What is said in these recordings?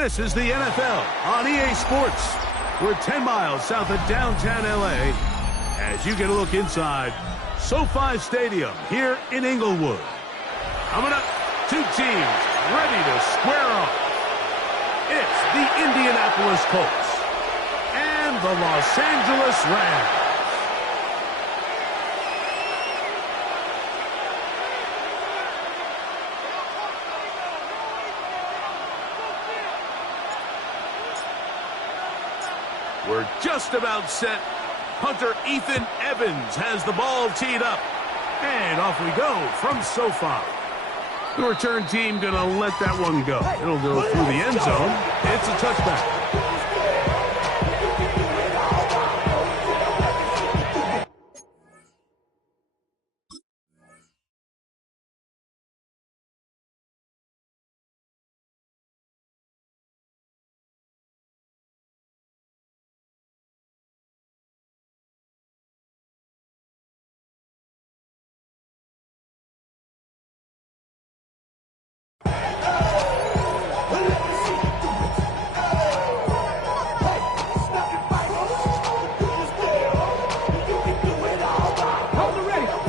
This is the NFL on EA Sports. We're 10 miles south of downtown LA as you get a look inside SoFi Stadium here in Inglewood. Coming up, two teams ready to square off. It's the Indianapolis Colts and the Los Angeles Rams. We're just about set. Punter Ethan Evans has the ball teed up. And off we go from SoFi. The return team going to let that one go. It'll go through the end zone. It's a touchback.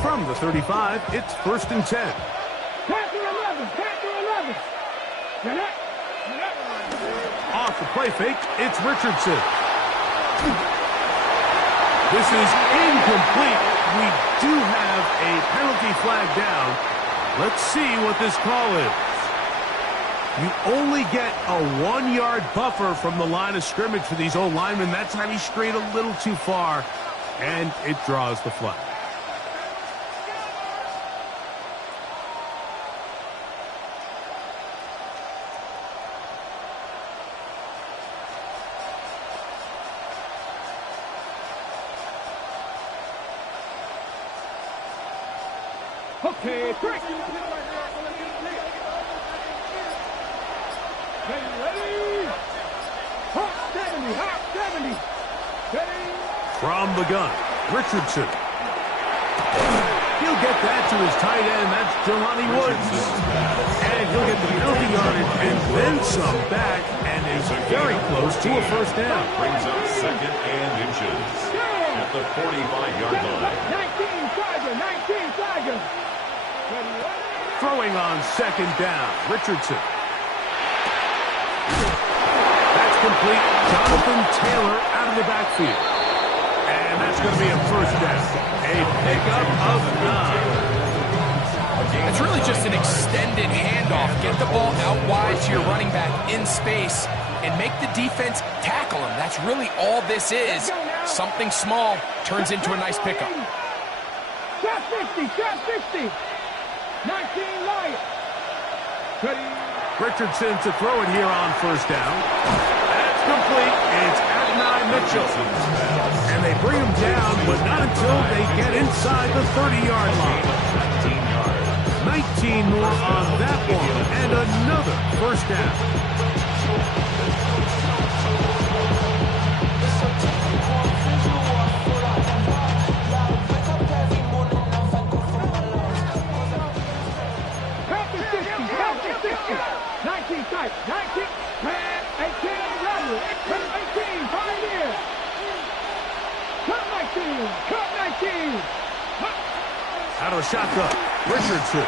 From the 35, it's 1st and 10. Panther 11, Panther 11. Off the play fake, it's Richardson. This is incomplete. We do have a penalty flag down. Let's see what this call is. You only get a 1-yard buffer from the line of scrimmage for these old linemen. That time he strayed a little too far, and it draws the flag. Okay, break. Ready? Hot 70, hot 70. Ready? From the gun, Richardson. He'll get that to his tight end. That's Jelani Woods. And he'll get the penalty yardage and then some back and is very close to a first down. Brings up 2nd and inches at the 45-yard line. 19 Tiger, 19 Tiger. Throwing on 2nd down, Richardson. That's complete. Jonathan Taylor out of the backfield. And that's going to be a first down. A pickup of 9. It's really just an extended handoff. Get the ball out wide to your running back in space and make the defense tackle him. That's really all this is. Something small turns into a nice pickup. Shot 60, shot 60. 19 Lions. Ready? Richardson to throw it here on first down. That's complete. It's Adonai Mitchell. And they bring him down, but not until they get inside the 30-yard line. 19 more on that one, and another first down. Tight, 19, 18, 11, 18, Pioneer. Cut 19, cut 19. Out of the shotgun, Richardson.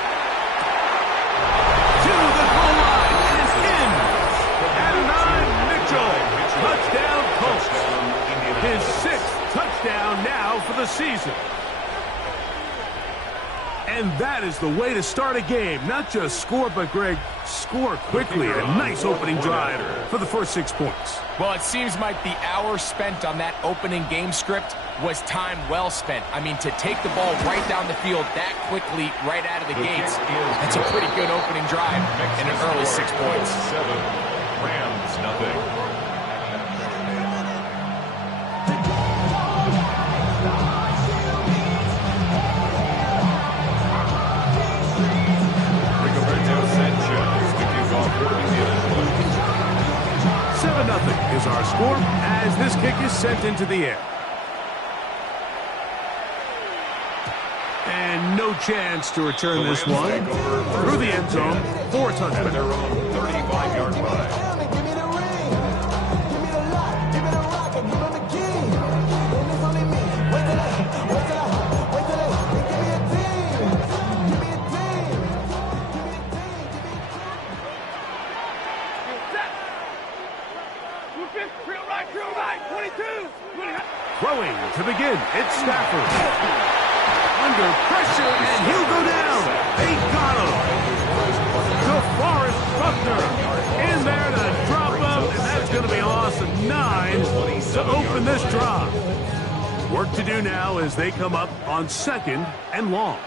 To the goal line, and it's in. Adonai Mitchell, touchdown Colts. His 6th touchdown now for the season. And that is the way to start a game. Not just score, but, Greg, score quickly. A nice opening drive for the first 6 points. Well, it seems like the hour spent on that opening game script was time well spent. I mean, to take the ball right down the field that quickly right out of the gates, that's a pretty good opening drive and an early 6 points. 7, Rams nothing. Is our score as this kick is sent into the air. And no chance to return this one through the end zone for a touchdown. Their own 35-yard line. Real right, 22. Throwing to begin, it's Stafford. Under pressure, and he'll go down. They got him. DeForest Buckner in there to drop him, and that's going to be a loss of 9 to open this drive. Work to do now as they come up on 2nd and long.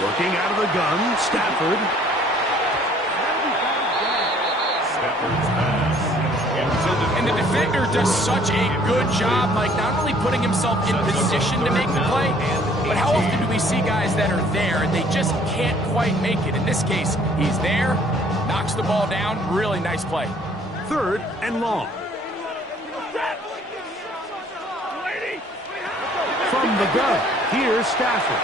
Working out of the gun, Stafford. Stafford's pass. And the defender does such a good job, like not only putting himself in position to make the play, but how often do we see guys that are there and they just can't quite make it? In this case, he's there, knocks the ball down, really nice play. 3rd and long. From the gun, here's Stafford.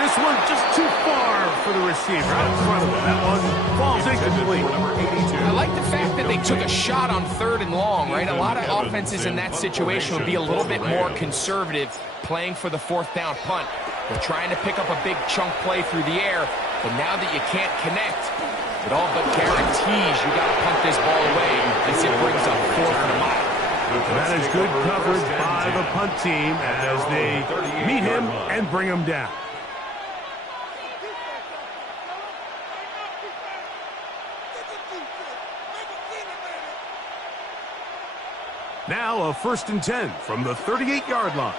This one just too far for the receiver. Out in front of him. That one falls incomplete. I like the fact that they took a shot on 3rd and long, right? A lot of offenses in that situation would be a little bit more conservative, playing for the 4th down punt. They're trying to pick up a big chunk play through the air, but now that you can't connect, it all but guarantees you got to punt this ball away as it brings up 4th and a mile. That is good coverage by the punt team as they meet him and bring him down. Now a 1st and 10 from the 38-yard line.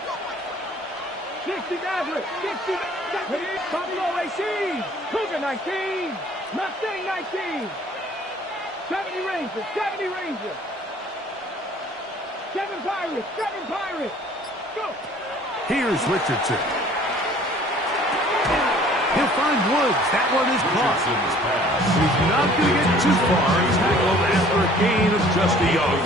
60 Maverick, 60 Buffalo AC, Cougar 19, Mustang 19, 70 Rangers, 70 Rangers, 7 Pirates, 7 Pirates, go! Here's Richardson. He'll find Woods. That one is caught. He's not going to get too far. Tackled after a gain of just a yard.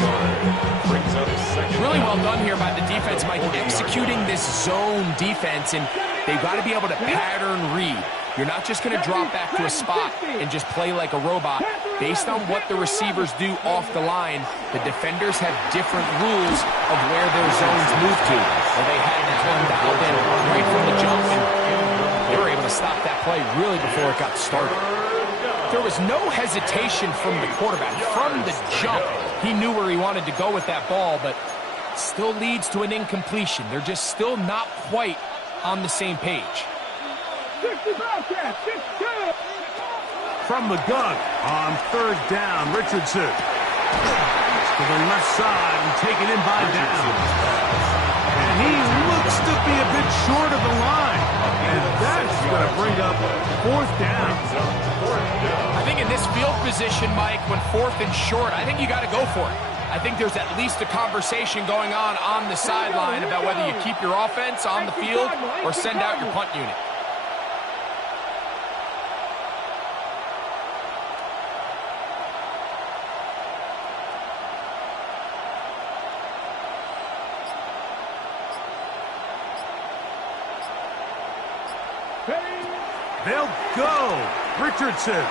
Really well done here by the defense, Mike, executing this zone defense, and they've got to be able to pattern read. You're not just going to drop back to a spot and just play like a robot. Based on what the receivers do off the line, the defenders have different rules of where their zones move to. Well, they had that one dialed in right from the jump, and they were able to stop that play really before it got started. There was no hesitation from the quarterback. From the jump, he knew where he wanted to go with that ball, but still leads to an incompletion. They're just still not quite on the same page. 60 Bobcats, 62. From the gun on 3rd down, Richardson. To the left side and taken in by down. And he looks to be a bit short of the line. And that's going to bring up 4th down. I think in this field position, Mike, when 4th and short, I think you got to go for it. I think there's at least a conversation going on the sideline about whether you keep your offense on the field or send out your punt unit. They'll go. Richardson.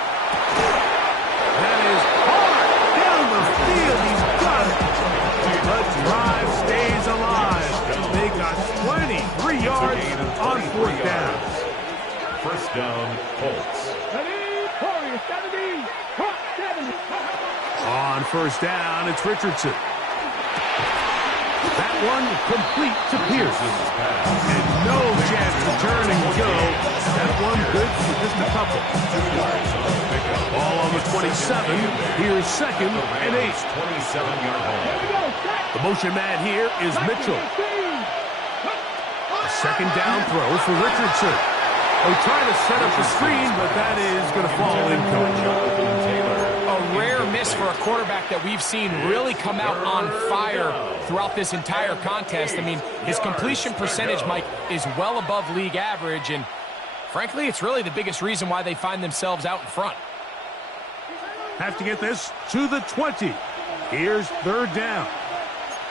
That is hard down the field. He's got it. The drive stays alive. They got 23 yards on 4th down. 1st down, Colts. On 1st down, it's Richardson. That one complete to Pierce. And no chance to turn and go. That one good for just a couple. Ball on the 27. Here's 2nd and 8. 27-yard line. The motion man here is Mitchell. A 2nd down throw for Richardson. They're trying to set up the screen, but that is going to fall incomplete. A rare miss for a quarterback that we've seen really come out on fire throughout this entire contest. I mean, his completion percentage, Mike, is well above league average, and frankly, it's really the biggest reason why they find themselves out in front. Have to get this to the 20. Here's 3rd down.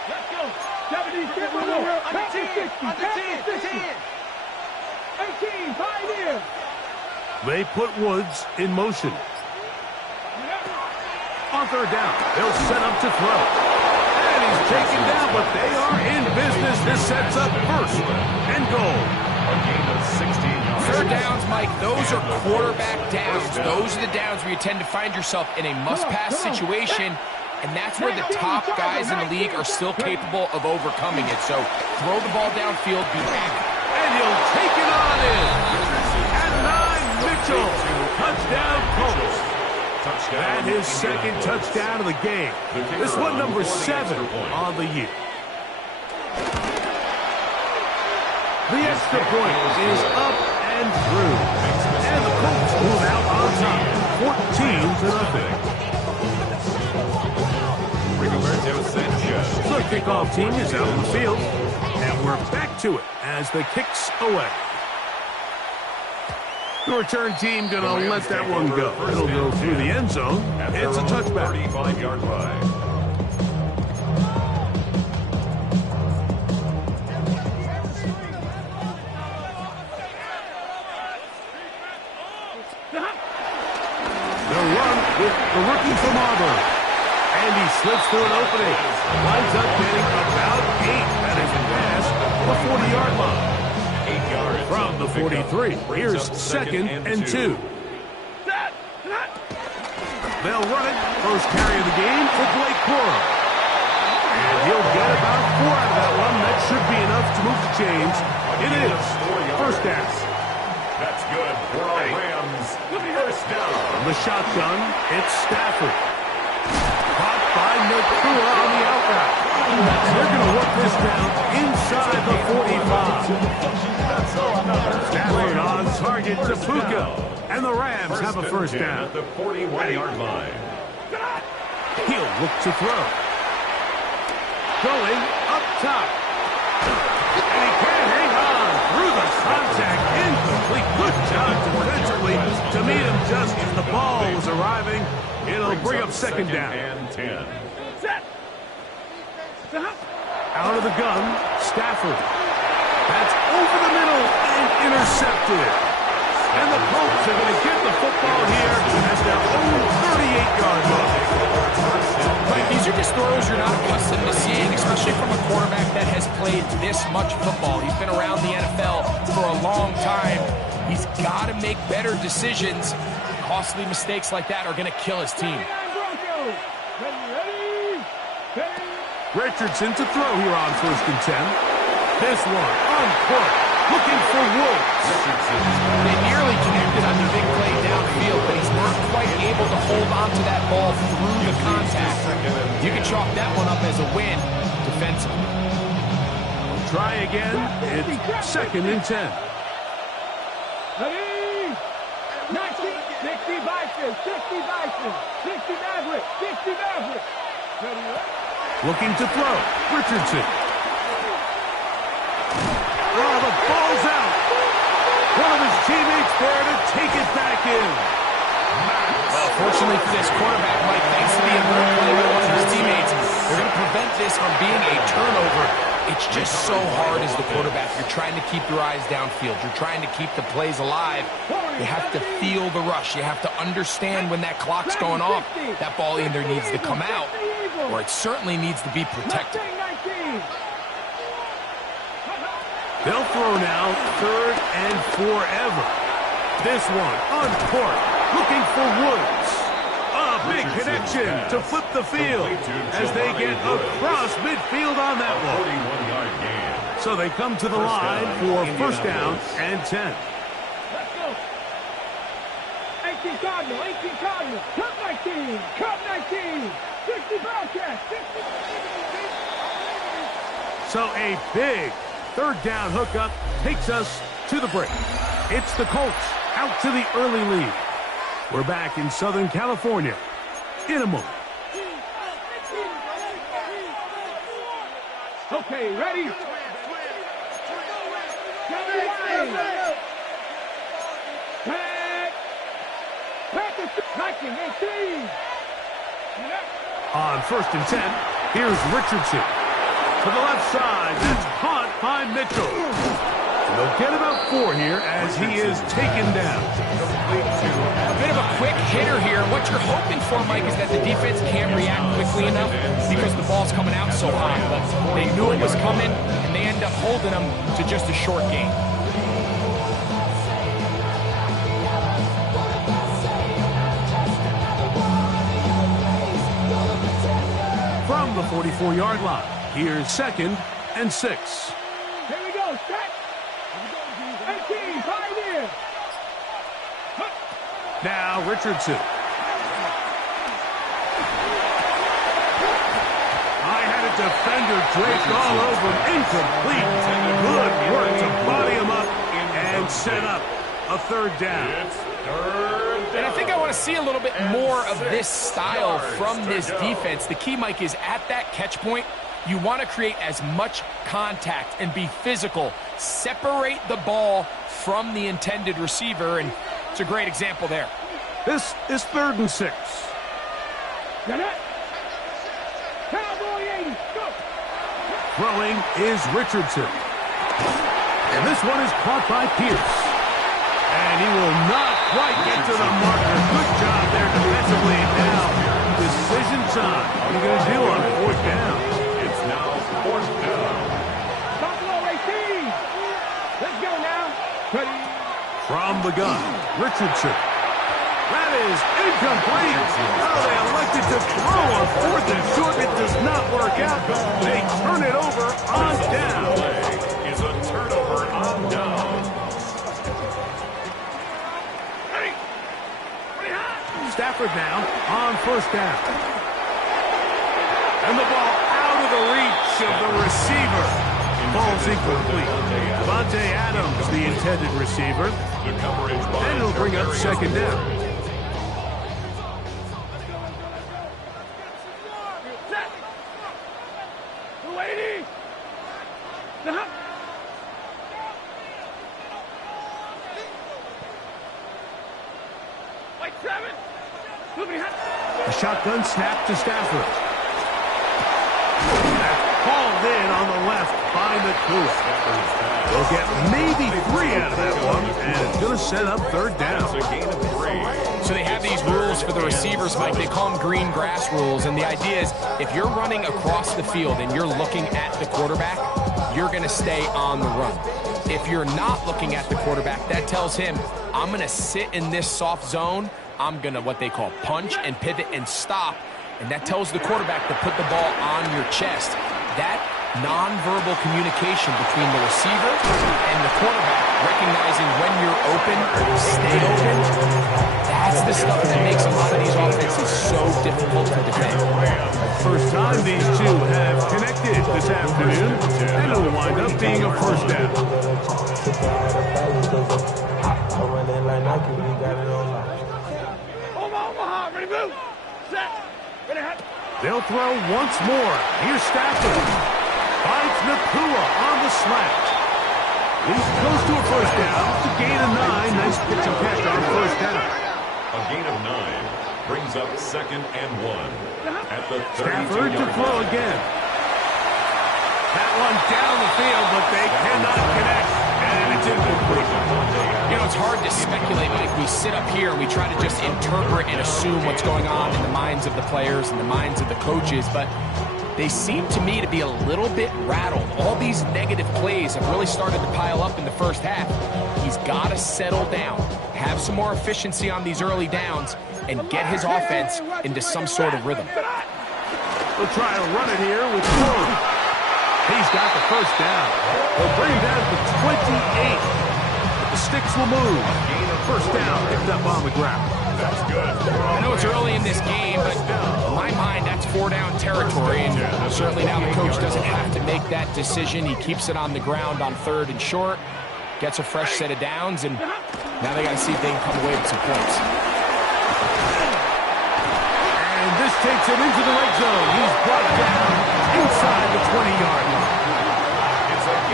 Let's go. 70, 50, under 10, under 10, 18, Pioneer. They put Woods in motion. On 3rd down, they'll set up to throw. And he's taken down, but they are in business. This sets up 1st and goal. A gain of 16 yards. downs, Mike, those are quarterback downs. Those are the downs where you tend to find yourself in a must-pass situation, and that's where the top guys in the league are still capable of overcoming it. So throw the ball downfield, be active. And he'll take it on in. At 9, Mitchell. Touchdown, Colts. And his second touchdown of the game. This one number 7 on the year. The extra point is up and through. And the Colts move out on top, 14-0. The kickoff team is out on the field. And we're back to it as the kick's away. The return team going to let that one go. It'll go through the end zone. It's a touchback. 35-yard line. They'll run with the rookie from Auburn. And he slips through an opening. Winds up getting about 8. That is a pass, the 40-yard line. 8 yards From the 43, here's second and 2. They'll run it. First carry of the game for Blake Corum. And he'll get about 4 out of that one. That should be enough to move the chains. It is first down. That's good for our Rams. First down. From the shotgun, it's Stafford. Caught by Nakua on the out route. They're going to work this down inside the 45. Stafford on target to Puka. And the Rams have a first down. At the 41-yard line. He'll look to throw. Going up top. And he can't hang on through the contact. Incomplete. Good job defensively to meet him just as the ball was arriving. It'll bring up second down. And 10. Out of the gun, Stafford. That's over the middle and intercepted. And the Colts are going to get the football here at their own 38-yard line. But these are just throws you're not accustomed to seeing, especially from a quarterback that has played this much football. He's been around the NFL for a long time. He's got to make better decisions. Costly mistakes like that are going to kill his team. Richardson to throw here on first and 10. This one on court, looking for Woods. They nearly connected on the big play downfield, but he's not quite able to hold on to that ball through the contact. You can chalk that one up as a win defensively. Try again. It's second and 10. Ready? 60 Bison, 60 Bison, 60 Maverick, 60 Maverick. Ready? Looking to throw. Richardson. Oh, the ball's out. One of his teammates there to take it back in. Well, fortunately for this quarterback, Mike, thanks to the alert play by one of his teammates, they're going to prevent this from being a turnover. It's just so hard as the quarterback. You're trying to keep your eyes downfield. You're trying to keep the plays alive. You have to feel the rush. You have to understand when that clock's going off. That ball either needs to come out or it certainly needs to be protected. They'll throw now, third and forever. This one on court, looking for Woods. A big connection to flip the field as they get across midfield on that one. 41-yard gain. So they come to the line for first down and 10. Let's go. 18 Cardinal, 18 Cardinal. Cut 19, cut 19. 60 Bobcats, 60. So a big third down hookup takes us to the break. It's the Colts out to the early lead. We're back in Southern California in a moment. Okay, ready? On first and 10, here's Richardson. To the left side, that's caught by Mitchell. They'll get about 4 here as he is taken down. A bit of a quick hitter here. What you're hoping for, Mike, is that the defense can't react quickly enough because the ball's coming out so high. But they knew it was coming, and they end up holding them to just a short gain. 44-yard line. Here's 2nd and 6. Here we go. Set. 18. Pioneer. Now Richardson. I had a defender draped all over him. Incomplete. Good work to body him up and set up a 3rd down. And I think I want to see a little bit more of this style from this defense. The key, Mike, is at that catch point, you want to create as much contact and be physical. Separate the ball from the intended receiver, and it's a great example there. This is 3rd and 6. Cowboy 80. Go. Throwing is Richardson. And this one is caught by Pierce. And he will not quite get to the marker. Good job there defensively. Now, decision time. What are you going to do on 4th down? It's now 4th down. Buffalo 18. Let's go now. Ready. From the gun, Richardson. That is incomplete. Oh, they elected to throw on 4th and short. It does not work out. They turn it over on down. Is a turnover on down. Stafford now on 1st down. And the ball out of the reach of the receiver. Ball's incomplete. Devontae Adams, the intended receiver. And it'll bring up 2nd down. A shotgun snap to Stafford. That's called in on the left by McCool. They'll get maybe 3 out of that one, and it's going to set up 3rd down. So they have these rules for the receivers, Mike. They call them green grass rules, and the idea is if you're running across the field and you're looking at the quarterback, you're going to stay on the run. If you're not looking at the quarterback, that tells him, I'm going to sit in this soft zone. I'm going to what they call punch and pivot and stop. And that tells the quarterback to put the ball on your chest. That nonverbal communication between the receiver and the quarterback, recognizing when you're open, stay open, that's the stuff that makes a lot of these offenses so difficult to defend. First time these two have connected this afternoon, and it'll wind up being a 1st down. They'll throw once more. Here's Stafford. Finds Nakua on the slant. He's close to a 1st down. It's a gain of 9. Nice pitch and catch on 1st down. A gain of 9 brings up 2nd and 1 at the 32-yard Stafford to line. throw again. That one down the field, but they cannot connect. And it's incomplete. You know, it's hard to speculate, Mike. We sit up here and we try to just interpret and assume what's going on in the minds of the players and the minds of the coaches, but they seem to me to be a little bit rattled. All these negative plays have really started to pile up in the first half. He's got to settle down, have some more efficiency on these early downs, and get his offense into some sort of rhythm. We'll try to run it here with Ford. He's got the 1st down. They'll bring him down to 28. But the sticks will move. 1st down picked up on the ground. That's good. I know it's early in this game, but in my mind, that's 4-down territory, and certainly now the coach doesn't have to make that decision. He keeps it on the ground on 3rd and short, gets a fresh set of downs, and now they got to see if they can come away with some points. And this takes him into the red zone. He's brought down inside the 20-yard line.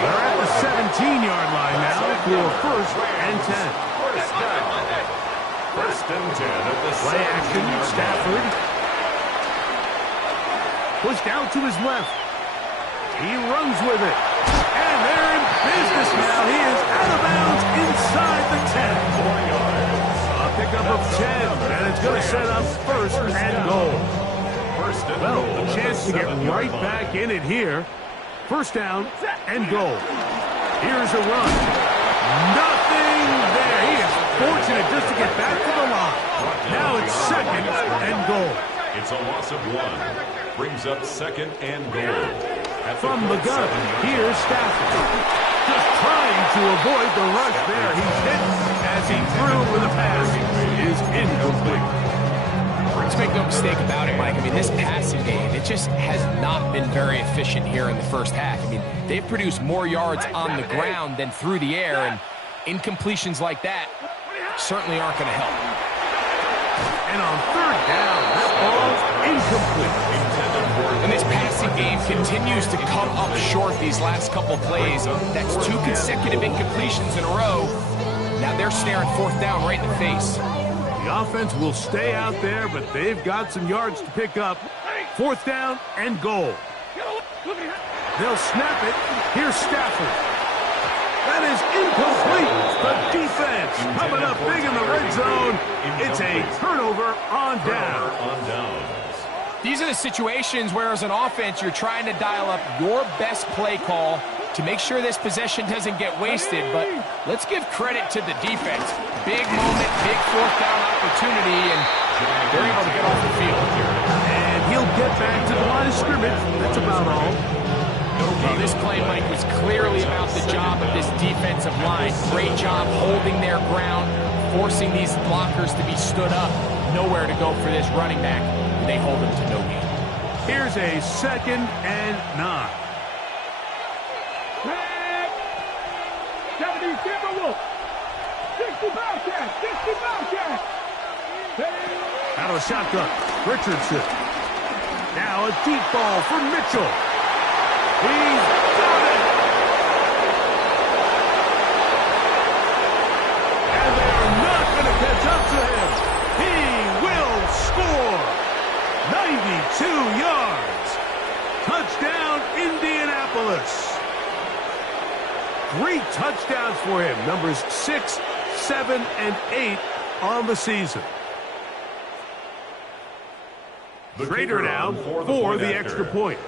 They're at the 17-yard line now for 1st and 10. 1st and 10 at the Play action, 17-yard line. Stafford. Pushed out to his left. He runs with it. And they're in business now. He is out of bounds inside the 10. 4 yards. A pickup of 10, and it's going to set up 1st and goal. 1st and Well, goal. a chance to get right back in it here. 1st down and goal. Here's a run. Nothing there. He is fortunate just to get back to the line. Now it's 2nd and goal. It's a loss of 1. Brings up 2nd and goal. From the gun, here's Stafford. Just trying to avoid the rush there. He's hit as he threw with a pass. Is incomplete. Let's make no mistake about it, Mike. I mean, this passing game, it just has not been very efficient here in the first half. I mean, they've produced more yards on the ground than through the air, and incompletions like that certainly aren't going to help. And on 3rd down, that ball's incomplete. And this passing game continues to come up short these last couple plays. That's 2 consecutive incompletions in a row. Now they're staring 4th down right in the face. The offense will stay out there, but they've got some yards to pick up. 4th down and goal. They'll snap it. Here's Stafford. That is incomplete. The defense coming up big in the red zone. It's a turnover on down. These are the situations where, as an offense, you're trying to dial up your best play call to make sure this possession doesn't get wasted. But let's give credit to the defense. Big moment, big 4th down opportunity, and they're able to get off the field. And he'll get back to the line of scrimmage. That's about all. Well, this play, Mike, was clearly about the job of this defensive line. Great job holding their ground, forcing these blockers to be stood up. Nowhere to go for this running back. They hold him to no gain. Here's a 2nd and 9. 70 Timberwolves. 60 Bobcat. 60 Bobcat. Out of the shotgun, Richardson. Now a deep ball for Mitchell. He's got it. And they are not going to catch up to him. He will score. 92 yards. Touchdown, Indianapolis. 3 touchdowns for him. Numbers 6, 7, and 8 on the season. Schrader down for the extra point.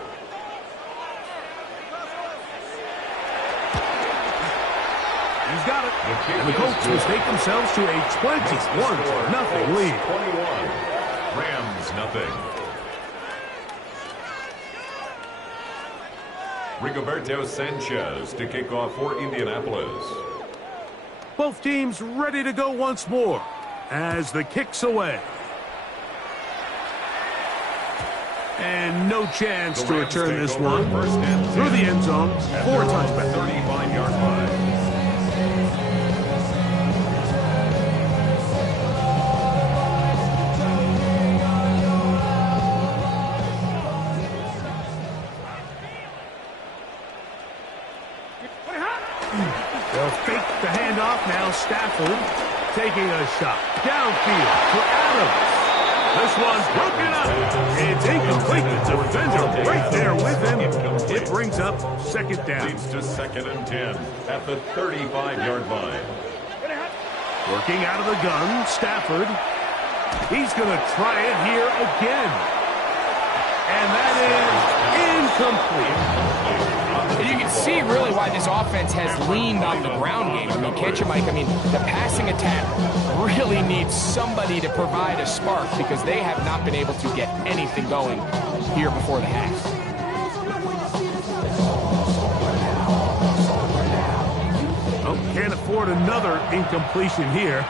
He's got it. And the Colts will take themselves to a 21-0 lead. 21. Rams nothing. Rigoberto Sanchez to kick off for Indianapolis. Both teams ready to go once more as the kick's away. And no chance to return this one through the end zone for a touchback. 35-yard line. They'll fake the handoff. Now Stafford taking a shot. Downfield for Adams. This one's broken up. It's incomplete. The defender right there with him. It brings up 2nd down. Leads to 2nd and 10 at the 35-yard line. Working out of the gun, Stafford. He's going to try it here again. And that is incomplete. And you can see really why this offense has leaned on the ground game. I mean, can't you, Mike? I mean, the passing attack really needs somebody to provide a spark because they have not been able to get anything going here before the half. Oh, can't afford another incompletion here.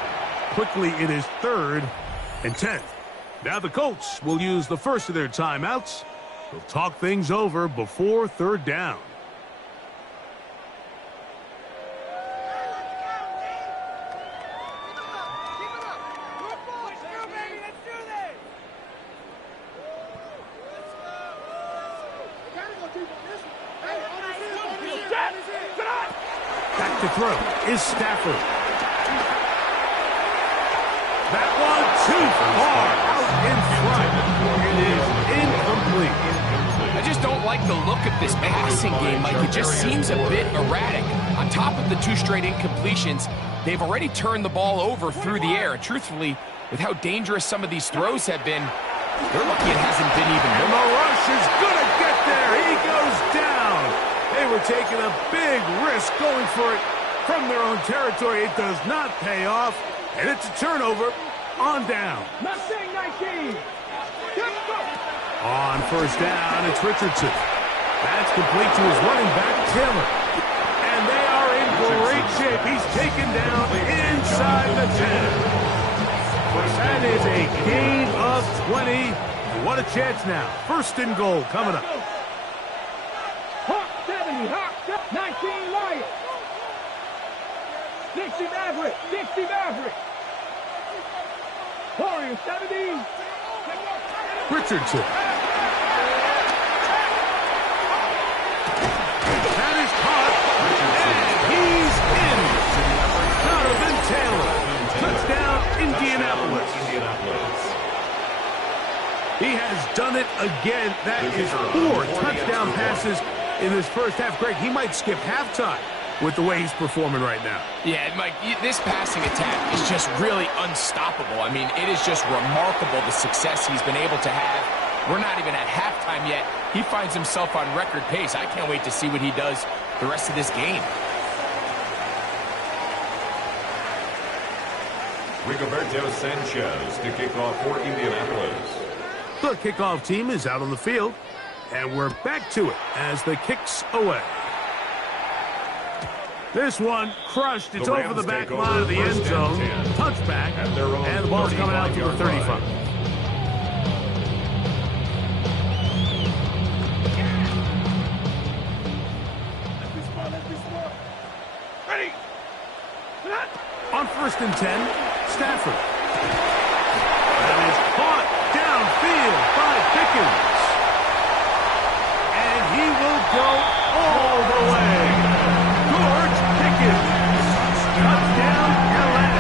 Quickly, it is 3rd and 10. Now the Colts will use the first of their timeouts. They'll talk things over before 3rd down. Back to throw is Stafford. That one too far out in front. It is incomplete. I just don't like the look of this passing game, Mike. It just seems a bit erratic. On top of the 2 straight incompletions, they've already turned the ball over through the air. And truthfully, with how dangerous some of these throws have been, they're lucky it hasn't been even And more. the rush is going to get there. He goes down. They were taking a big risk going for it from their own territory. It does not pay off, and it's a turnover on down. Mustang 19. On first down, it's Richardson. That's complete to his running back, Taylor. And they are in great shape. He's taken down inside the 10. That is a gain of 20. What a chance now. First and goal coming up. Hawk 70, Hawk 19 Lions. 60 Maverick, 60 Maverick. Warriors 70. Richardson. That is caught. And he's in. Jonathan Taylor. Touchdown, Indianapolis. He has done it again. That is 4 touchdown passes in this first half. Greg, he might skip halftime with the way he's performing right now. Yeah, Mike, this passing attack is just really unstoppable. I mean, it is just remarkable the success he's been able to have. We're not even at halftime yet. He finds himself on record pace. I can't wait to see what he does the rest of this game. Rigoberto Sanchez to kick off for Indianapolis. The kickoff team is out on the field, and we're back to it as the kick's away. This one crushed. It's over the back line of the end zone. Touchback, and the ball's coming out to the 35. Ready. On first and 10, Stafford. That is caught downfield by Pickens. And he will go all the way. George Pickens. Touchdown, LA.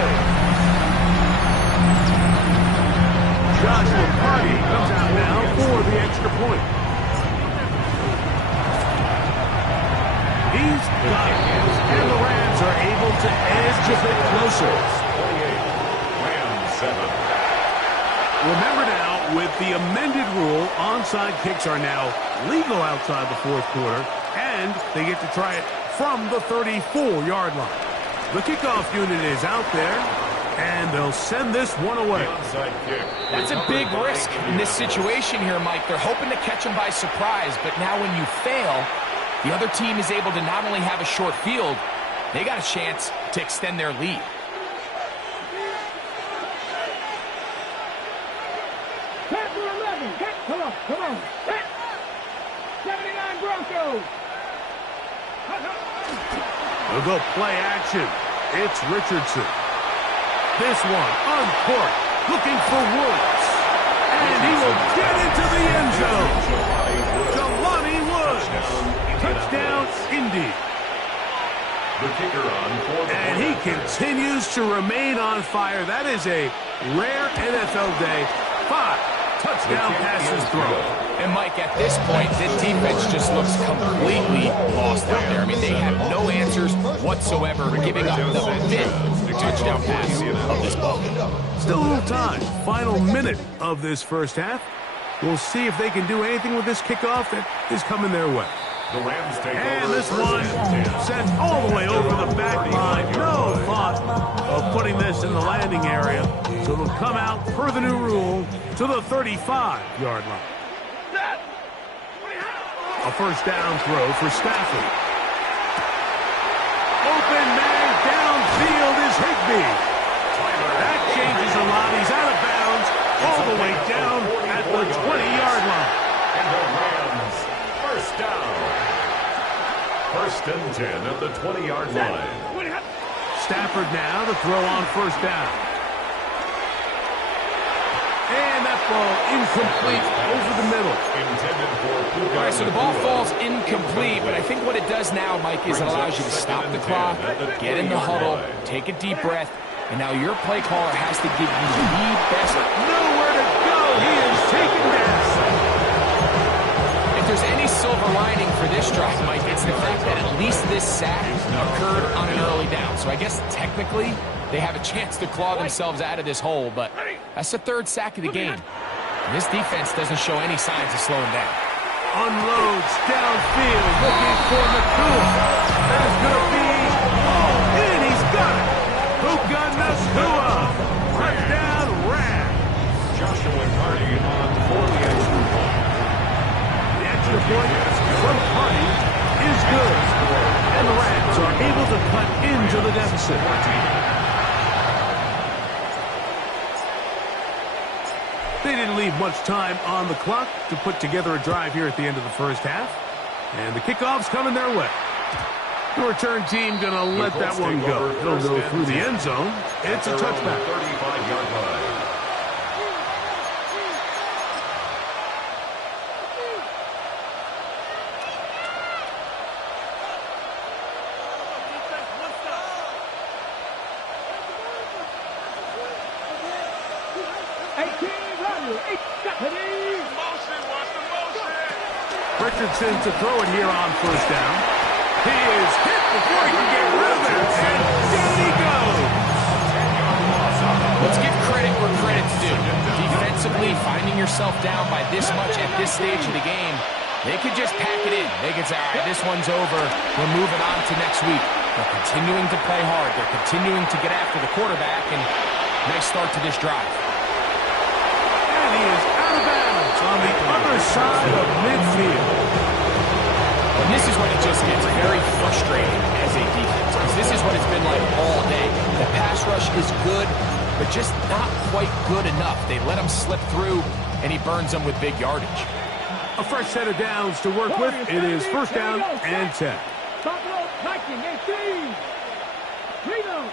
Joshua Party comes out now for the extra point. He's got it. And the Rams are able to edge a bit closer. 28, Rams 7. Remember now, with the amended rule, onside kicks are now legal outside the fourth quarter, and they get to try it from the 34-yard line. The kickoff unit is out there, and they'll send this one away. Onside kick. That's a big risk in this situation here, Mike. They're hoping to catch him by surprise, but now when you fail, the other team is able to not only have a short field, they got a chance to extend their lead. Number 11. Come on, come on. 79 Broncos. They'll go play action. It's Richardson. This one uncorked, looking for Woods. And he will get into the end zone. Jelani Woods. Touchdown, Indy. The kicker on for the And he continues to remain on fire. That is a rare NFL day. 5 touchdown passes thrown. And, Mike, at this point, the defense just looks completely lost out there. I mean, they have no answers whatsoever, giving up the 5th touchdown pass of this ball. Still a little time. Final minute of this first half. We'll see if they can do anything with this kickoff that is coming their way. The Rams take And over this first one and 10. sent all the way over the back line. No thought of putting this in the landing area. So it'll come out, per the new rule, to the 35-yard line. A first down throw for Stafford. Open man downfield is Higbee. That changes a lot. He's out of bounds all the way down at the 20-yard line. And the Rams, first down. First and 10 at the 20-yard line. Stafford now to throw on first down. And that ball incomplete over the middle. Intended for All right, so the ball falls incomplete, but I think what it does now, Mike, is it allows you to stop the clock, get in the huddle, take a deep breath, and now your play caller has to give you the best. Nowhere to go. He is taken down. If there's any silver lining for this drive, Mike, it's the fact that at least this sack occurred on an early down. So I guess technically they have a chance to claw themselves out of this hole, but that's the 3rd sack of the game. And this defense doesn't show any signs of slowing down. Unloads downfield, looking for Nakua. There's going to be, and he's got it. Puka Nakua. Touchdown, Rams. Joshua Carty on is good. And the Rams are able to cut into the deficit. They didn't leave much time on the clock to put together a drive here at the end of the first half. And the kickoff's coming their way. The return team going to let that one go. It'll go through the end zone. It's a touchback. 35-yard line. Richardson to throw it here on first down. He is hit before he can get rid of it, and down he goes. Let's give credit where credit's due. Defensively, finding yourself down by this much at this stage of the game, they could just pack it in. They could say, all right, this one's over. We're moving on to next week. They're continuing to play hard. They're continuing to get after the quarterback, and nice start to this drive. And he is out of bounds on the other side of midfield. And this is when it just gets very frustrating as a defense, because this is what it's been like all day. The pass rush is good, but just not quite good enough. They let him slip through, and he burns them with big yardage. A fresh set of downs to work with. It is first down and 10. Reload.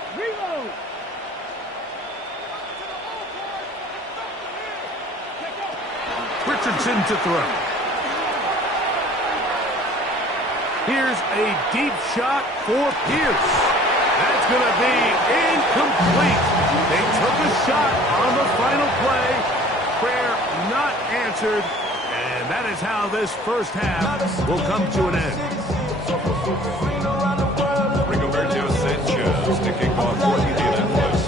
Richardson to throw. Here's a deep shot for Pierce. That's going to be incomplete. They took a shot on the final play. Prayer not answered. And that is how this first half will come to an end. Rigoberto Sanchez to kick off for Indianapolis.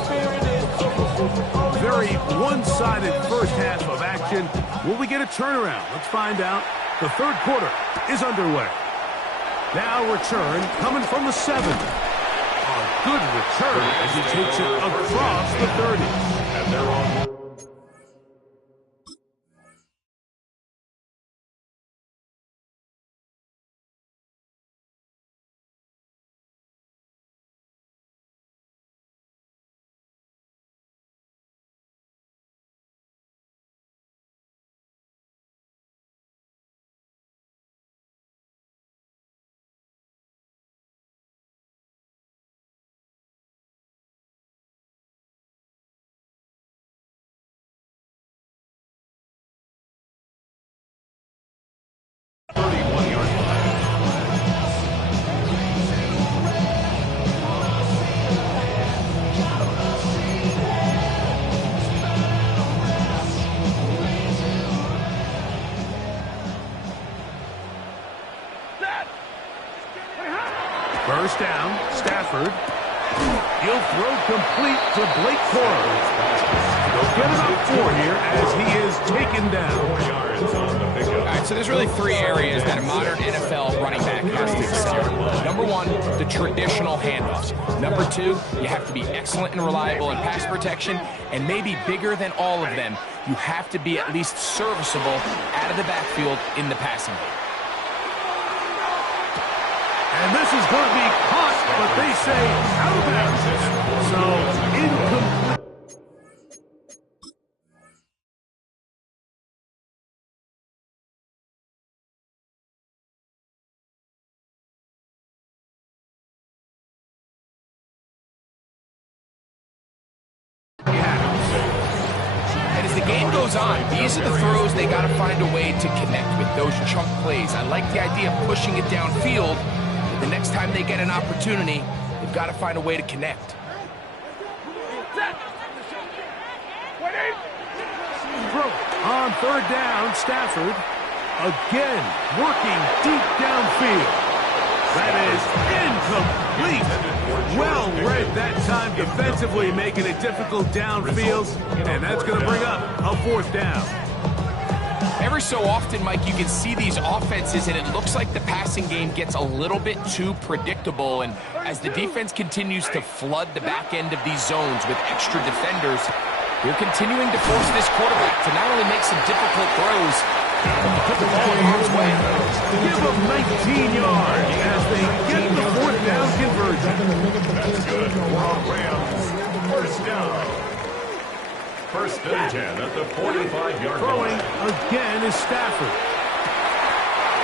Very one-sided first half of action. Will we get a turnaround? Let's find out. The third quarter is underway. Now return coming from the 7. A good return as he takes it across the 30. And they're on. First down, Stafford. He'll throw complete to Blake Corum. They'll get about 4 here as he is taken down. 4 yards on the pickup. All right, so there's really 3 areas that a modern NFL running back has to excel. Number 1, the traditional handoffs. Number 2, you have to be excellent and reliable in pass protection. And maybe bigger than all of them, you have to be at least serviceable out of the backfield in the passing game. And this is going to be caught, but they say out of bounds. So incomplete. And as the game goes on, these are the throws they got to find a way to connect with, those chunk plays. I like the idea of pushing it downfield. The next time they get an opportunity, they've got to find a way to connect. On third down, Stafford again working deep downfield. That is incomplete. Well read that time defensively, making it difficult downfield, and that's going to bring up a fourth down. Every so often, Mike, you can see these offenses, and it looks like the passing game gets a little bit too predictable. And as the defense continues to flood the back end of these zones with extra defenders, they're continuing to force this quarterback to not only make some difficult throws, Put the ball in harm's way. Give them 19 yards as they get the fourth down conversion. That's good for Rams. First down. First and 10 at the 45-yard Throwing line. again is Stafford.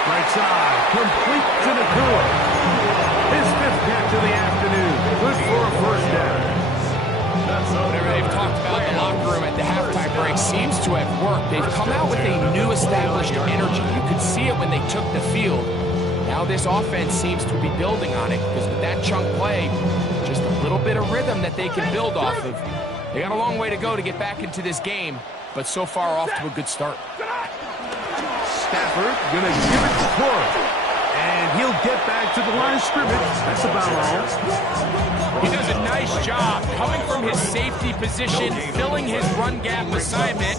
Right side, complete to Nakua. His fifth catch of the afternoon. Good for a first down. Whatever they've talked about in the locker room at the halftime break seems to have worked. They've come out with a new established energy. You could see it when they took the field. Now this offense seems to be building on it because with that chunk play, just a little bit of rhythm that they can build off of. They got a long way to go to get back into this game, but so far off to a good start. Stafford gonna give it to Torres. And he'll get back to the line of scrimmage. That's about all. He does a nice job coming from his safety position, filling his run gap assignment.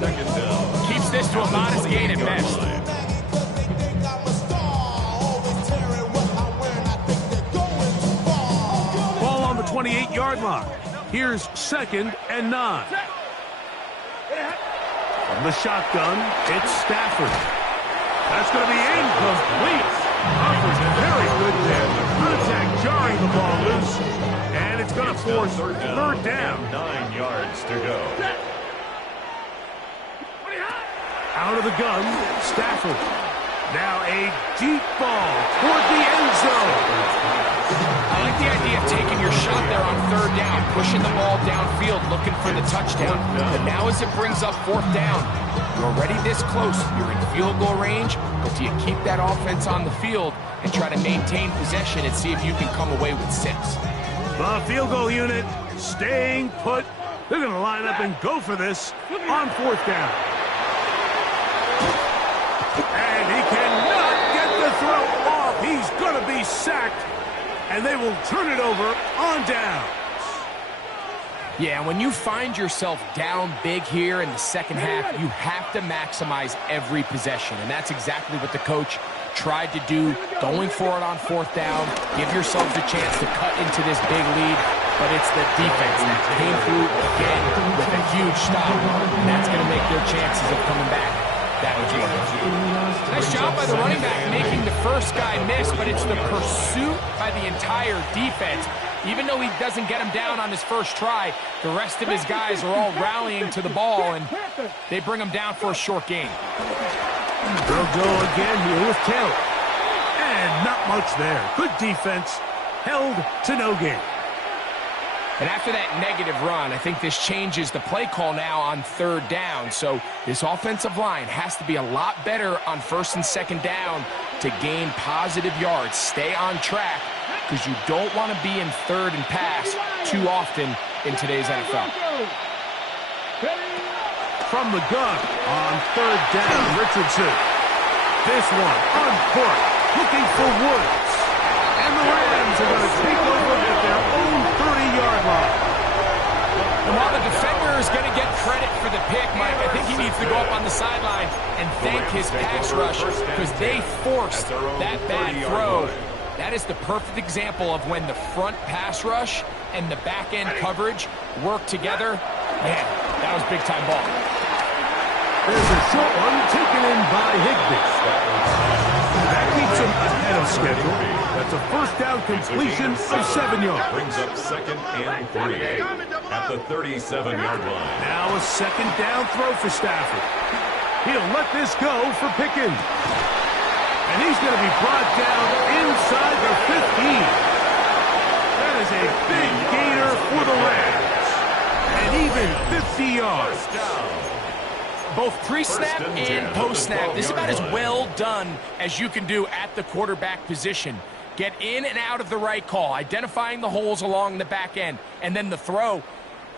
Keeps this to a modest gain at best. Ball on the 28-yard line. Here's 2nd and 9. From the shotgun, it's Stafford. That's going to be incomplete. Offers very good there. Contact jarring the ball loose. And it's going to force third down. 9 yards to go. Out of the gun, Stafford. Now a deep ball toward the end zone. I like the idea of taking your shot there on third down, pushing the ball downfield, looking for the touchdown. But now as it brings up fourth down, you're already this close. You're in field goal range, but do you keep that offense on the field and try to maintain possession and see if you can come away with 6? The field goal unit staying put. They're going to line up and go for this on fourth down. And he cannot get the throw off. He's going to be sacked. And they will turn it over on down. Yeah, when you find yourself down big here in the second half, you have to maximize every possession. And that's exactly what the coach tried to do, going for it on fourth down. Give yourselves a chance to cut into this big lead. But it's the defense that came through again with a huge stop. And that's going to make their chances of coming back that much easier. Nice job by the running back making the first guy miss, but it's the pursuit by the entire defense. Even though he doesn't get him down on his first try, the rest of his guys are all rallying to the ball, and they bring him down for a short gain. They'll go again here with Taylor. And not much there. Good defense. Held to no gain. And after that negative run, I think this changes the play call now on third down. So this offensive line has to be a lot better on first and second down to gain positive yards. Stay on track because you don't want to be in third and pass too often in today's NFL. From the gun on third down, Richardson. This one on court, looking for Woods. And the Rams are going to take over at their own 30-yard line. And while the defender is going to get credit for the pick, Mike, I think he needs to go up on the sideline and thank his pass rush because they forced that bad throw. That is the perfect example of when the front pass rush and the back-end coverage work together. Man, that was big-time ball. There's a short one taken in by Higbee. That keeps him ahead of schedule. That's a first down completion of 7 yards. Brings up 2nd and 3 at the 37-yard line. Now a second down throw for Stafford. He'll let this go for Pickens. And he's going to be brought down inside the 15. That is a big gainer for the Rams. And even 50 yards. Both pre-snap and post-snap, this is about as well done as you can do at the quarterback position. Get in and out of the right call, identifying the holes along the back end, and then the throw.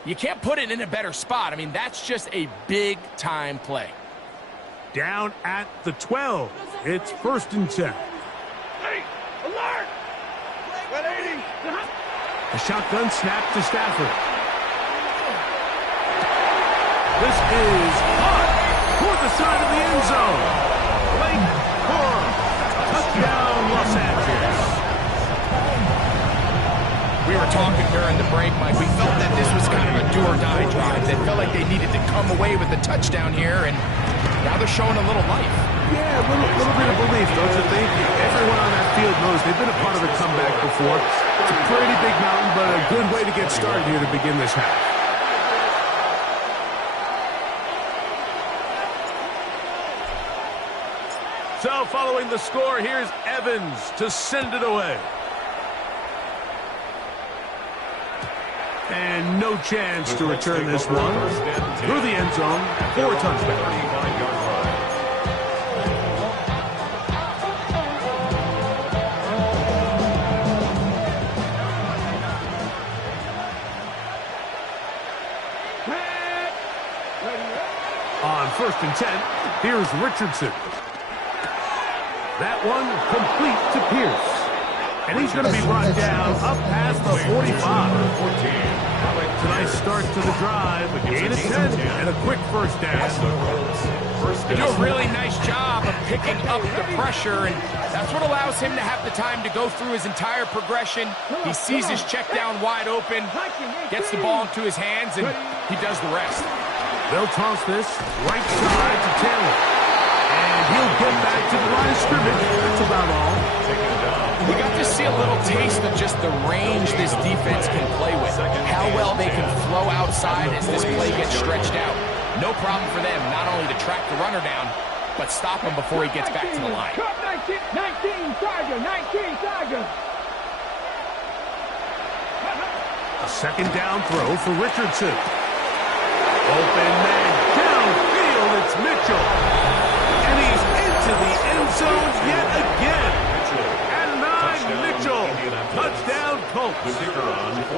You can't put it in a better spot. I mean, that's just a big-time play. Down at the 12. It's 1st and 10. Hey, alert! 180. A shotgun snap to Stafford. This is hot toward the side of the end zone. Blake Corum. Touchdown, Los Angeles. We were talking during the break, Mike. We felt that this was kind of a do-or-die drive. That felt like they needed to come away with a touchdown here, and Now they're showing a little life. Yeah, a little bit of belief, don't you think? Everyone on that field knows they've been a part of a comeback before. It's a pretty big mountain, but a good way to get started here to begin this half. So following the score, here's Evans to send it away. And no chance to return this one. Through the end zone for a touchdown. On 1st and 10, here's Richardson. That one complete to Pierce. And he's going to be brought down up past the 45. A nice start to the drive. A gain of 10 and a quick first down. They do a really nice job of picking up the pressure, and that's what allows him to have the time to go through his entire progression. He sees his check down wide open, gets the ball into his hands, and he does the rest. They'll toss this right side to Taylor. And he'll get back to the line of scrimmage. That's about all. We got to see a little taste of just the range this defense can play with. How well they can flow outside as this play gets stretched out. No problem for them not only to track the runner down, but stop him before he gets back to the line. 19, Tiger, 19, Tiger. A second down throw for Richardson. Open man downfield, it's Mitchell. And he's into the end zone yet again. At 9, Mitchell. Touchdown, Colts.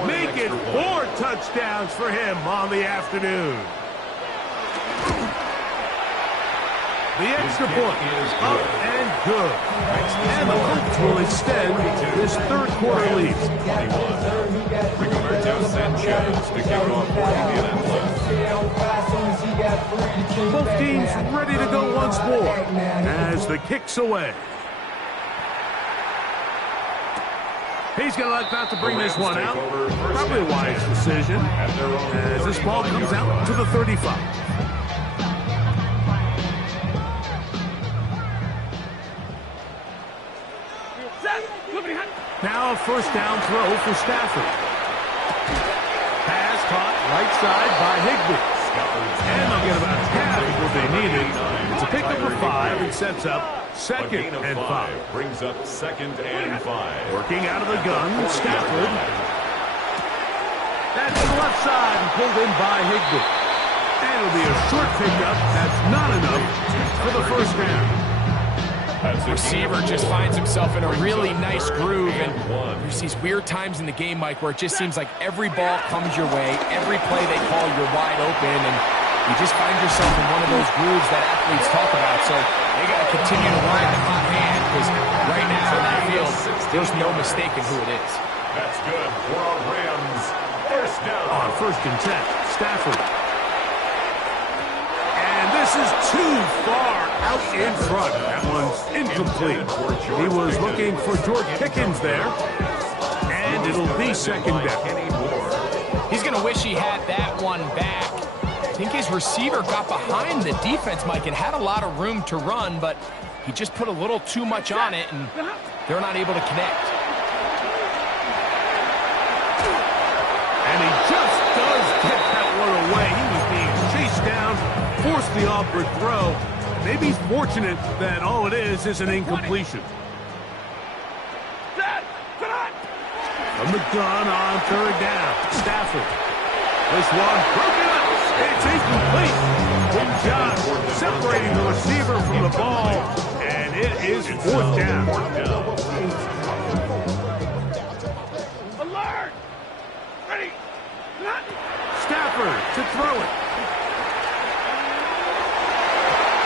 Make it 4 touchdowns for him on the afternoon. The extra point is up and good. And the Colts will extend this third quarter lead. Rigoberto Sanchez to kick off for Indianapolis. Both teams ready to go once more as the kick's away. He's going to like not to bring this one out. Probably a wise decision as this ball comes out to the 35. Now a first down throw for Stafford. Pass caught right side by Higbee. And they'll get about half of what they needed. It's a pickup of 5 and sets up 2nd and 5. Brings up 2nd and 5. Working out of the gun, Stafford. That's to the left side and pulled in by Higbee. And it'll be a short pickup. That's not enough for the first down. Receiver just finds himself in a really nice groove, and there's these weird times in the game, Mike, where it just seems like every ball comes your way, every play they call, you're wide open, and you just find yourself in one of those grooves that athletes talk about. So they got to continue to ride the hot hand, because right now in that field, there's no mistaking who it is. That's good for our Rams. First down. On 1st and 10, Stafford. And this is too far out in front. That one's incomplete. He was looking for George Pickens there. And it'll be 2nd down. He's going to wish he had that one back. I think his receiver got behind the defense, Mike, and had a lot of room to run, but he just put a little too much on it, and they're not able to connect. And he just does get that one away. He was being chased down, forced the awkward throw. Maybe he's fortunate that all it is an incompletion. From the gun on 3rd down, Stafford. This one broken up. It's incomplete. Good job separating the receiver from the ball, and it is 4th down. Alert! Ready! Stafford to throw it.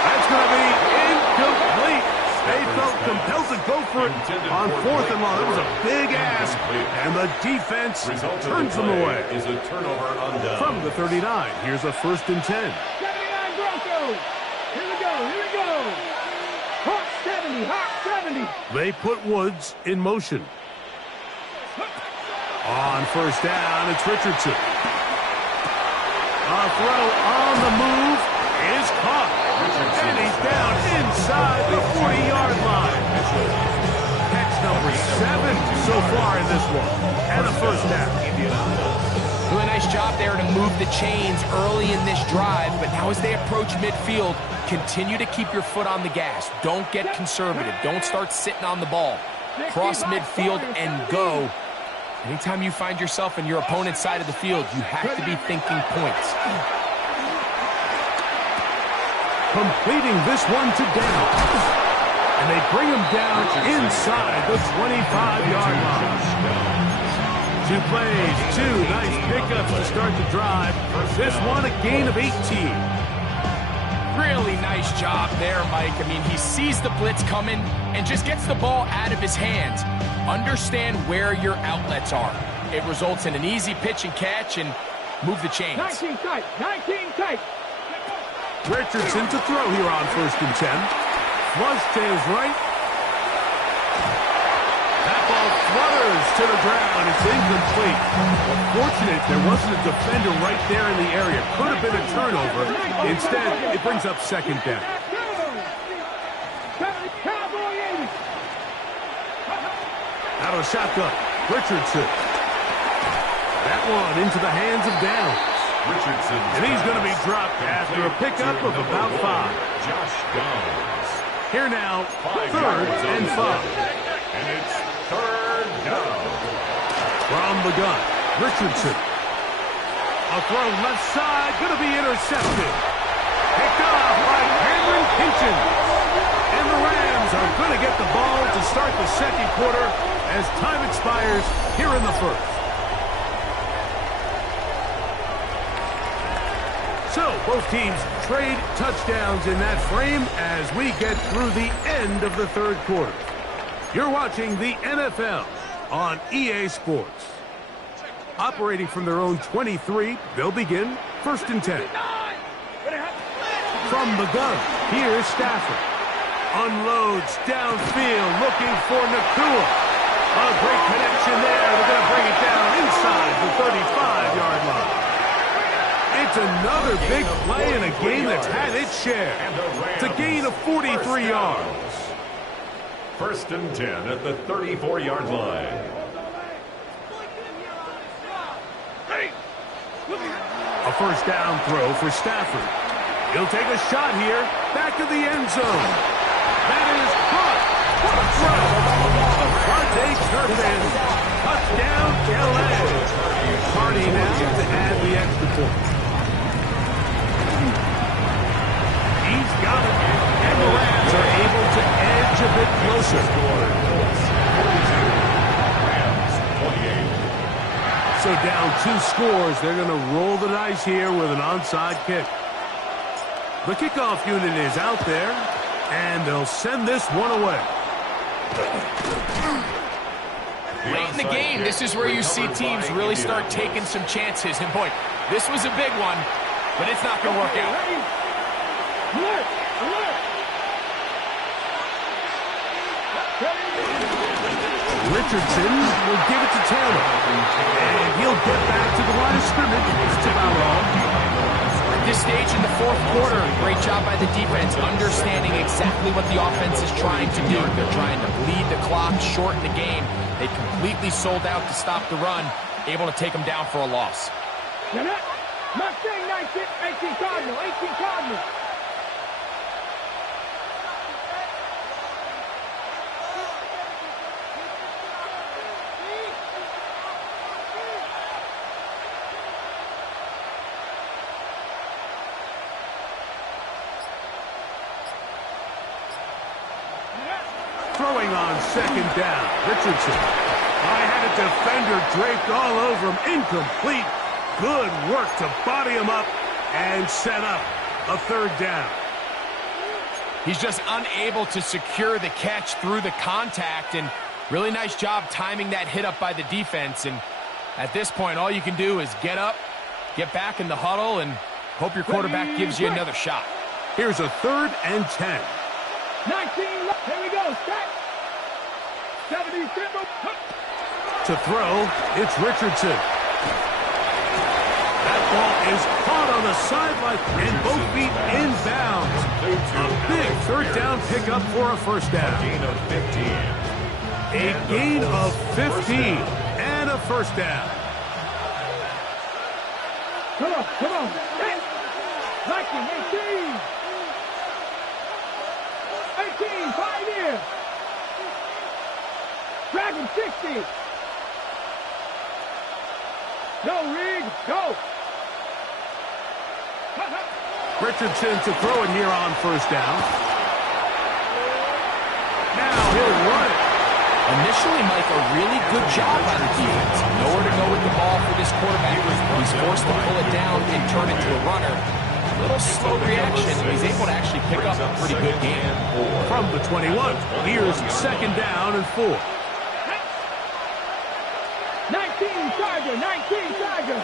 That's going to be incomplete. They felt compelled to go for it on 4th and long. That was a big ask, and the defense turns them away. Is a turnover on down. From the 39, here's a 1st and 10. 79 Broncos! Here we go, here we go! Hawk 70, Hawk 70! They put Woods in motion. On 1st down, it's Richardson. A throw on the move, is caught. And he's down inside the 40-yard line. Catch number 7 so far in this one. And a first down. Really nice job there to move the chains early in this drive, but now as they approach midfield, continue to keep your foot on the gas. Don't get conservative. Don't start sitting on the ball. Cross midfield and go. Anytime you find yourself in your opponent's side of the field, you have to be thinking points. Completing this one to down. And they bring him down inside the 25-yard line. 2 plays, 2 nice pickups to start the drive. This one a gain of 18. Really nice job there, Mike. I mean, he sees the blitz coming and just gets the ball out of his hands. Understand where your outlets are. It results in an easy pitch and catch and move the chains. 19 tight, 19 tight. Richardson to throw here on 1st and 10. Flush to his right. That ball flutters to the ground. It's incomplete. Fortunate there wasn't a defender right there in the area. Could have been a turnover. Instead, it brings up 2nd down. Out of the shotgun, Richardson. That one into the hands of Downs. Richardson. And he's going to be dropped after a pickup of about 5. Josh Downs. Here now, 3rd and 5. And it's 3rd down. From the gun, Richardson. A throw left side, going to be intercepted. Picked off by Cameron Kinchen. And the Rams are going to get the ball to start the 2nd quarter as time expires here in the 1st. So, both teams trade touchdowns in that frame as we get through the end of the 3rd quarter. You're watching the NFL on EA Sports. Operating from their own 23, they'll begin 1st and 10. From the gun, here's Stafford. Unloads downfield, looking for Nakua. A great connection there. They're going to bring it down inside the 35-yard line. It's another big play in a game that's had its share. It's a gain of 43 yards. 1st and 10 at the 34-yard line. A 1st down throw for Stafford. He'll take a shot here. Back to the end zone. That is caught. What a throw. Devontae Turpin. Touchdown, L.A. Hardy now to add the extra point. He's got it. And the Rams are able to edge a bit closer. So down 2 scores, they're going to roll the dice here with an onside kick. The kickoff unit is out there, and they'll send this one away. Late in the game, this is where you see teams really start taking some chances. And boy, this was a big one, but it's not going to work out. Richardson will give it to Taylor. And he'll get back to the line of scrimmage. It's about all. At this stage in the 4th quarter, great job by the defense, understanding exactly what the offense is trying to do. They're trying to bleed the clock, shorten the game. They completely sold out to stop the run, able to take them down for a loss. Mustang 18 Cardinal, 18 Cardinal. Throwing on 2nd down, Richardson. I had a defender draped all over him. Incomplete. Good work to body him up and set up a 3rd down. He's just unable to secure the catch through the contact, and really nice job timing that hit up by the defense. And at this point, all you can do is get up, get back in the huddle, and hope your quarterback gives you another shot. Here's a 3rd and 10. 19 left. Here we go. Stack. 70 simple. To throw, it's Richardson. That ball is caught on the sideline and both feet inbounds. A big third down pickup for a first down. Gain of 15. A gain of 15 and a first down. Come on, come on. Hey. Viking, 18. 18, 5 here. Dragon, 60. Go, Rig, go. Richardson to throw it here on first down. Now he'll run it. Initially, Mike, a really good job by the defense. Nowhere to go with the ball for this quarterback. He's forced to pull it down and turn it to a runner. A little slow reaction, and he's able to actually pick up a pretty good game. From the 21, here's second down and 4. 19, Tiger, 19, Tiger.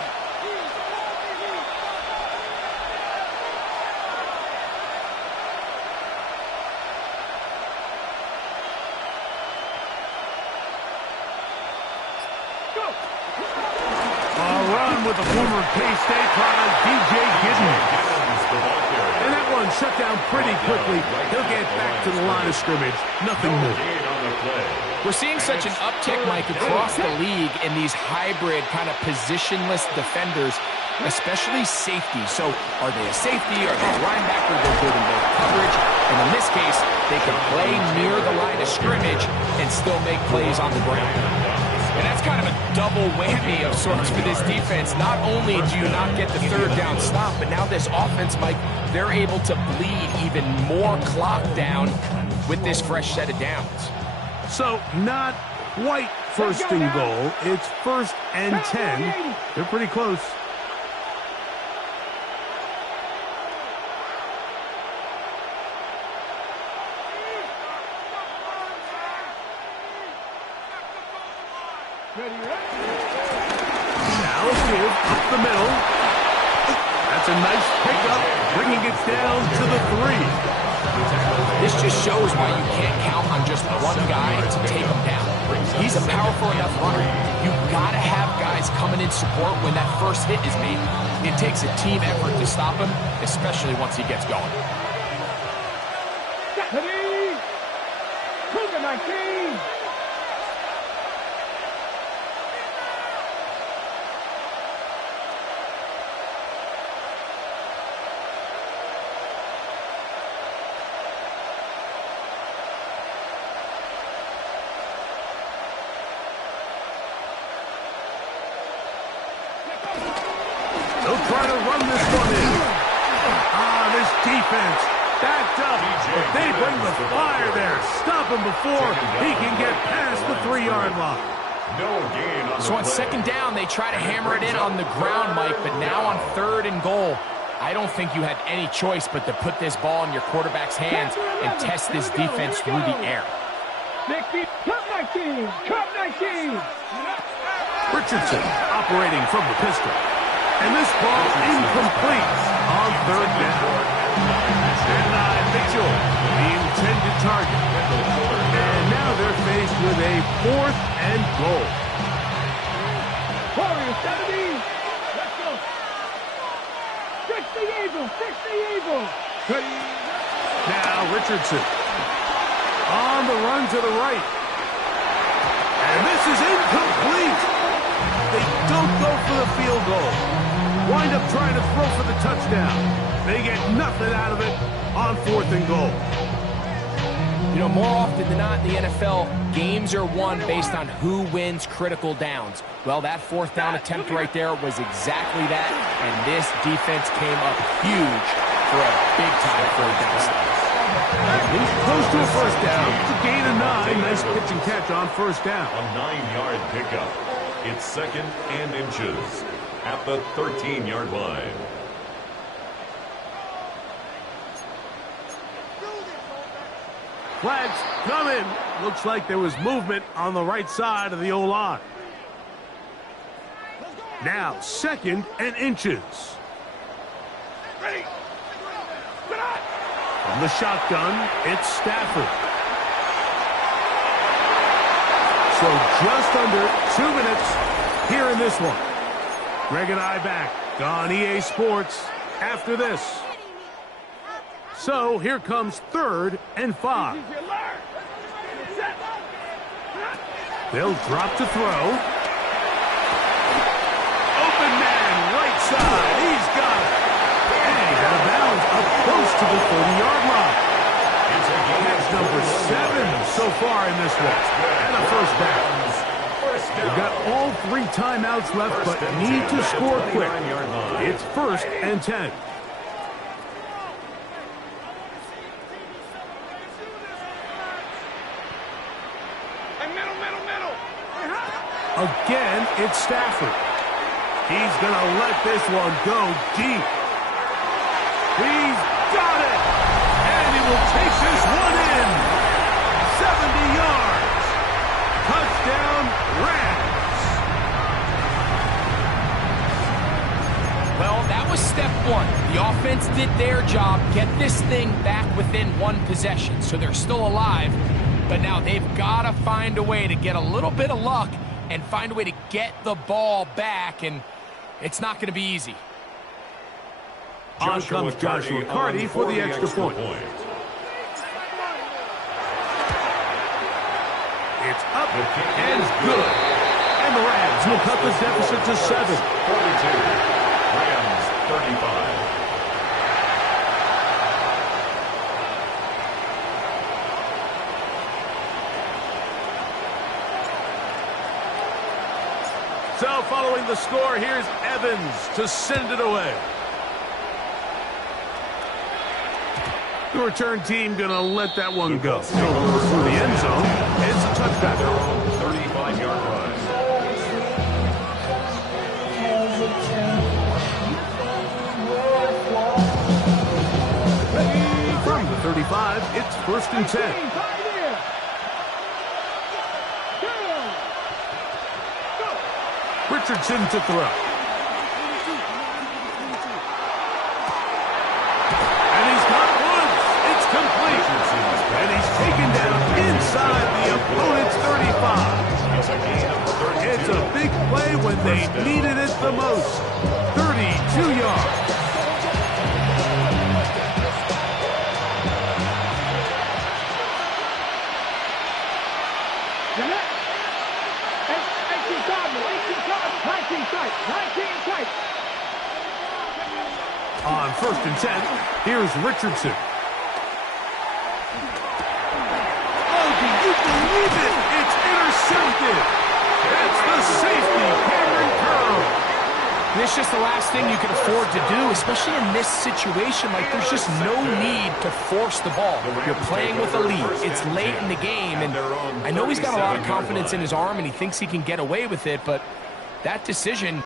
With the former K-State product, DJ Giddens. And that one shut down pretty quickly. He'll get back to the line of scrimmage. Nothing more. We're seeing such an uptick, Mike, across the league in these hybrid kind of positionless defenders, especially safety. So are they a safety? Are they a linebacker? They're good in both coverage. And in this case, they can play near the line of scrimmage and still make plays on the ground. And that's kind of a double whammy of sorts for this defense. Not only do you not get the third down stop, but now this offense, Mike, they're able to bleed even more clock down with this fresh set of downs. So not quite first and goal. It's first and 10. They're pretty close. Now a give up the middle. That's a nice pickup, bringing it down to the 3. This just shows why you can't count on just one guy to take him down. He's a powerful enough runner. You've got to have guys coming in support when that first hit is made. It takes a team effort to stop him, especially once he gets going. Ready? Cougar 19. They'll try to run this one in. This defense backed up, but they bring the fire there. Stop him before he can get past the 3-yard line. No gain on So on second down, they try to hammer it in on the ground, Mike, but now on third and goal, I don't think you had any choice but to put this ball in your quarterback's hands and test this defense through the air. Cup 19, Cup 19. Richardson operating from the pistol. And this ball incomplete on third down. And Mitchell, the intended target. And now they're faced with a 4th and goal. Warriors 70. Let's go. 60 Eagles, 60 Eagles. Now Richardson on the run to the right. And this is incomplete. They don't go for the field goal. Wind up trying to throw for the touchdown. They get nothing out of it on 4th and goal. You know, more often than not in the NFL, games are won based on who wins critical downs. Well, that 4th down attempt right there was exactly that, and this defense came up huge for a big-time 4th down stop. He's close to a first down. It's a gain of 9. Nice pitch and catch on first down. A 9-yard pickup. It's second and inches at the 13-yard line. Flags coming. Looks like there was movement on the right side of the O-line. Now second and inches. Ready. From the shotgun, it's Stafford. So just under 2 minutes here in this one. Greg and I back on EA Sports after this. So here comes 3rd and 5. They'll drop to throw. Open man, right side. He's got it. And he's out of bounds up close to the 30-yard line. That's number 7 so far in this one. And a first down. They've got all 3 timeouts left, but need to score quick. It's 1st and 10. Again, it's Stafford. He's going to let this one go deep. He's got it. And he will take this one in. 70 yards. Touchdown, Rams. Well, that was step 1. The offense did their job, get this thing back within 1 possession, so they're still alive. But now they've got to find a way to get a little bit of luck and find a way to get the ball back, and it's not going to be easy. On comes Joshua Carty for the extra point. It's up and good. And the Rams will cut the deficit to 7. 42. Rams 35. So following the score, here's Evans to send it away. The return team going to let that one go. So through the end zone, it's a touchback. Their own 35-yard line. From the 35, it's 1st and 10. Richardson to throw. And he's got Woods. It's complete. And he's taken down inside the opponent's 35. It's a big play when they needed it the most. 32 yards. On 1st and 10, here's Richardson. Oh, do you believe it? It's intercepted. That's the safety, Cameron Curl. And it's just the last thing you can afford to do, especially in this situation. Like, there's just no need to force the ball. You're playing with a lead. It's late in the game, and I know he's got a lot of confidence in his arm, and he thinks he can get away with it, but that decision...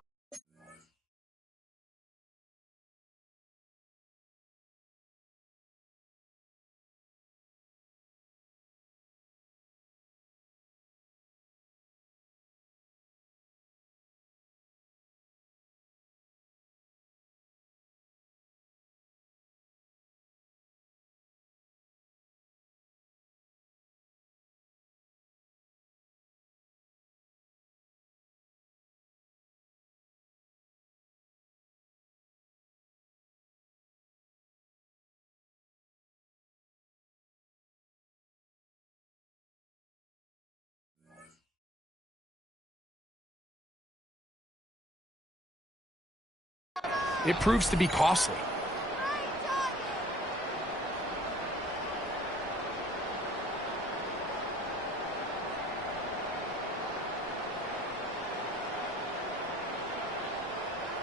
It proves to be costly.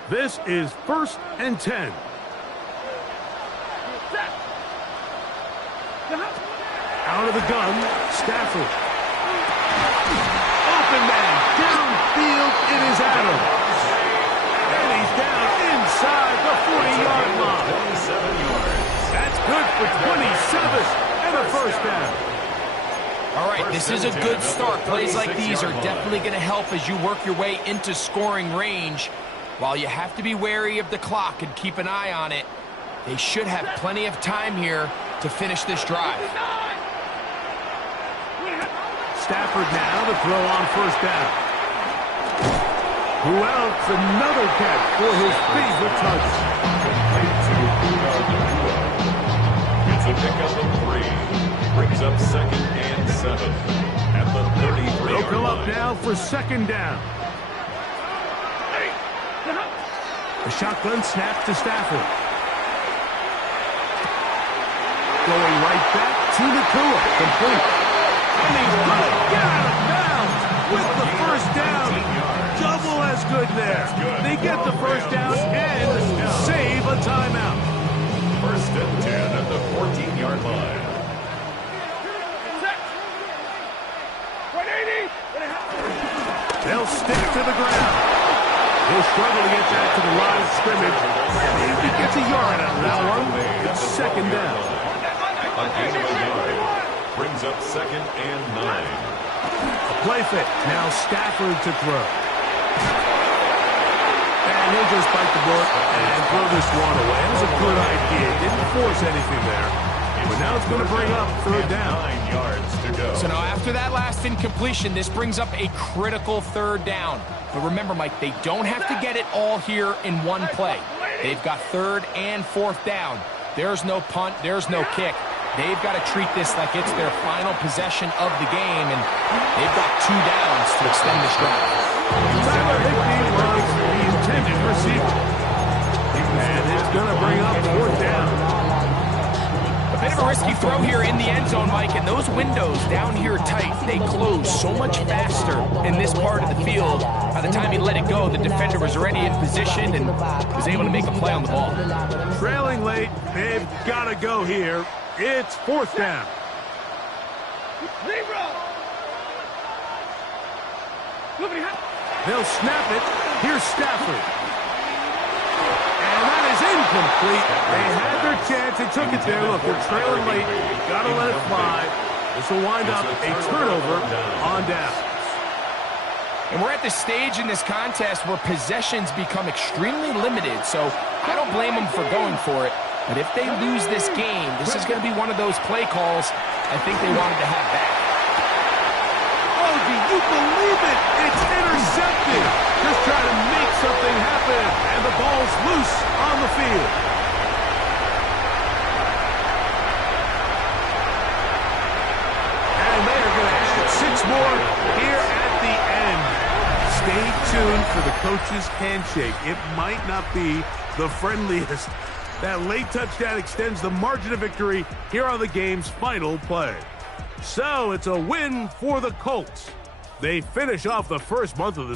This is 1st and 10. Out of the gun, Stafford. Open man, downfield, it is Adams. And he's down inside the 40-yard line. 27 yards. That's good for 27 and a first down. All right, this is a good start. Plays like these are definitely going to help as you work your way into scoring range. While you have to be wary of the clock and keep an eye on it, they should have plenty of time here to finish this drive. Stafford now to throw on first down. Who else? Another catch for his favorite touch. It's a pickup of 3. Brings up 2nd and 7 at the 33-yard line. They'll come up now for 2nd down. A shotgun snap to Stafford. Going right back to Nakua. Complete. And he's going to get out of bounds with the first down. Double as good there. They get the first down and save a timeout. 1st and 10 at the 14-yard line. They'll stick to the ground. He'll struggle to get back to the line of scrimmage. And he gets a yard out of that one. It's 2nd down. A gain of a yard. Brings up 2nd and 9. A play fake. Now Stafford to throw. And he'll just bite the bullet and throw this one away. It was a good idea. Didn't force anything there. But now it's going to bring up 3rd down. 9 yards to go. So now after that last incompletion, this brings up a critical 3rd down. But remember, Mike, they don't have to get it all here in one play. They've got 3rd and 4th down. There's no punt. There's no kick. They've got to treat this like it's their final possession of the game, and they've got 2 downs to extend this drive. Tyler Higbee was the intended receiver. And it's going to bring up 4th down. A bit of a risky throw here in the end zone, Mike, and those windows down here tight, they close so much faster in this part of the field. By the time he let it go, the defender was already in position and was able to make a play on the ball. Trailing late, they've got to go here. It's 4th down. They'll snap it. Here's Stafford. And that is incomplete. They had their chance. They took it there. Look, they're trailing late. Got to let it fly. This will wind up a turnover on down. And we're at the stage in this contest where possessions become extremely limited, so I don't blame them for going for it. But if they lose this game, this is going to be one of those play calls I think they wanted to have back. Oh, do you believe it? It's intercepted. Just trying to make something happen. And the ball's loose on the field. And they are going to add 6 more here at the end. Stay tuned for the coach's handshake. It might not be the friendliest. That late touchdown extends the margin of victory here on the game's final play. So it's a win for the Colts. They finish off the first month of the